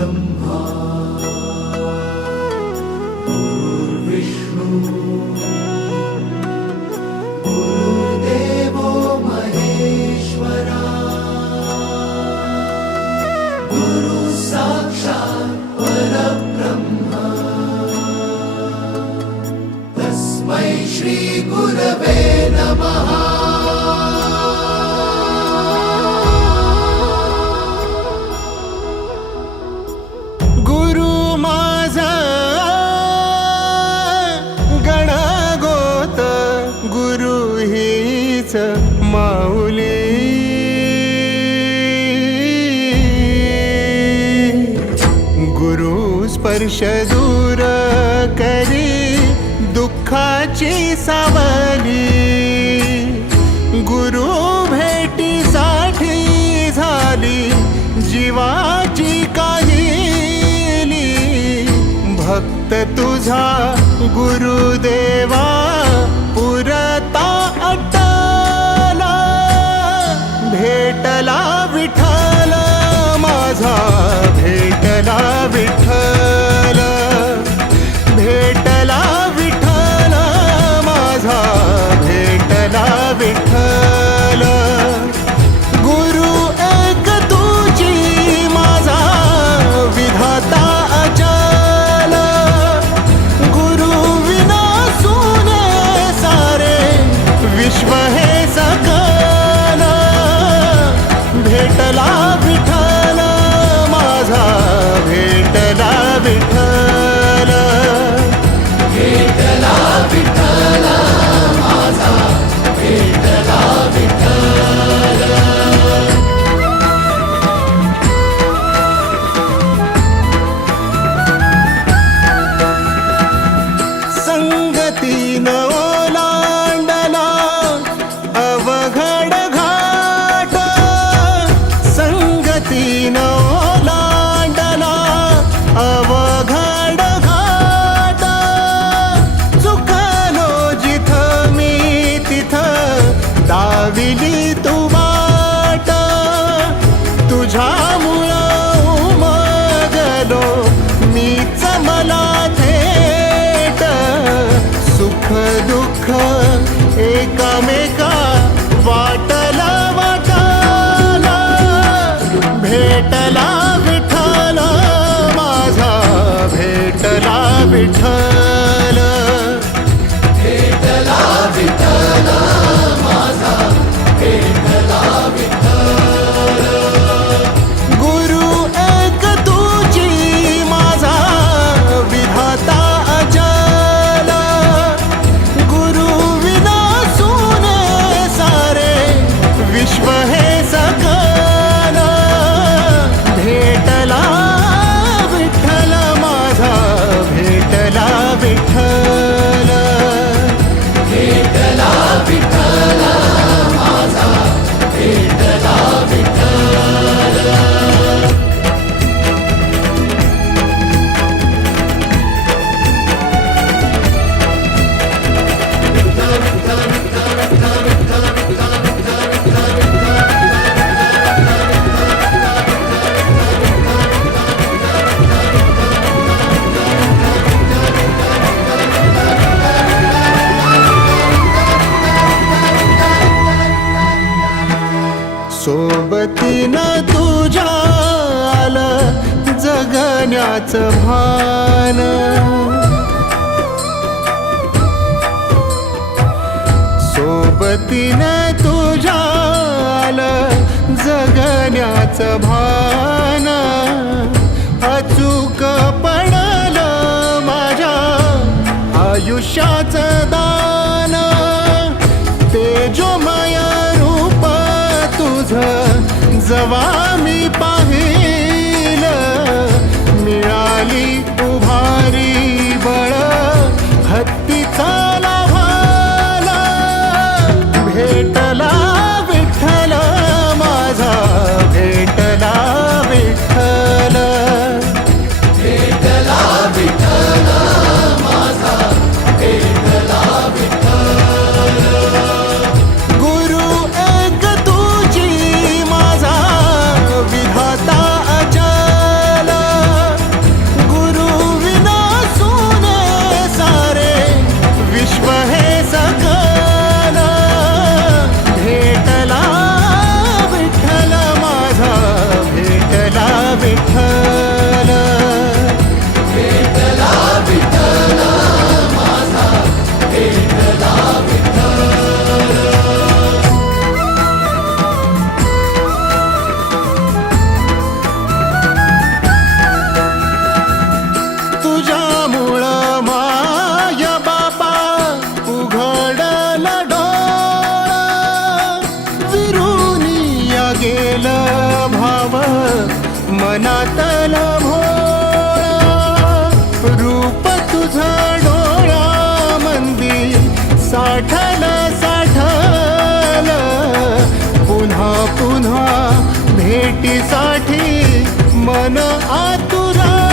परब्रह्मा गुरुर्विष्णु गुरुर्देवो महेश्वरा गुरु साक्षात् परब्रह्मा तस्मै श्री गुरवे नमः। माऊली गुरु स्पर्श दूर करी दुःखाची सावली, गुरु भेटीसाठी झाली जीवाची काहिली। भक्त तुझा गुरुदेवा पुरता भेटला विठ्ठल माझा, भेटला विठ्ठल, भेटला विठ्ठल माझा, भेटला विठ्ठल। गुरु एक तुझी माझा विधाता अचल, गुरु विना सुने सारे विश्व हे सकल। भेटला विठ्ठल माझा, भेटला विठ्ठल, भेटला विठ्ठल माझा, भेटला विठ्ठल। संगतीनं ओलांडला अवघड घाट, संगतीनं ओलांडला अवघड घाट। चुकलो जिथं मी तिथं दाविली तू वाट, तुझ्यामुळं उमगलो मीच मला थेट। सुख दुःख एकामेका वाटला वाटाला, भेटला विठ्ठल माझा, भेटला विठ्ठल, भेटला विठ्ठल माझा, भेटला विठ्ठल। गुरु एक तुझी माझा विधाता अचल, गुरु विना सुने सारे विश्व हे सकल। भेटला विठ्ठल माझा, भेटला विठ्ठल, भेटला विठ्ठल माझा, भेटला विठ्ठल। सोबतीनं तुझ्या आलं जगण्याचं भान, सोबतीनं तुझ्या आलं जगण्याचं भान। अचूक पडलं माझ्या आयुष्याचं दान, तेजोमय रूप तुझं जवा मी पाहिलं, मिळाली उभारी बळ हत्तीचा लाभाला। भेटला विठ्ठल माझा, भेटला विठ्ठल, भेटला विठ्ठल माझा, भेटला मनातल भोळा रूप तुझं डोळ्यामंदी साठल साठल पुन्हा पुन्हा भेटीसाठी मन आतुरल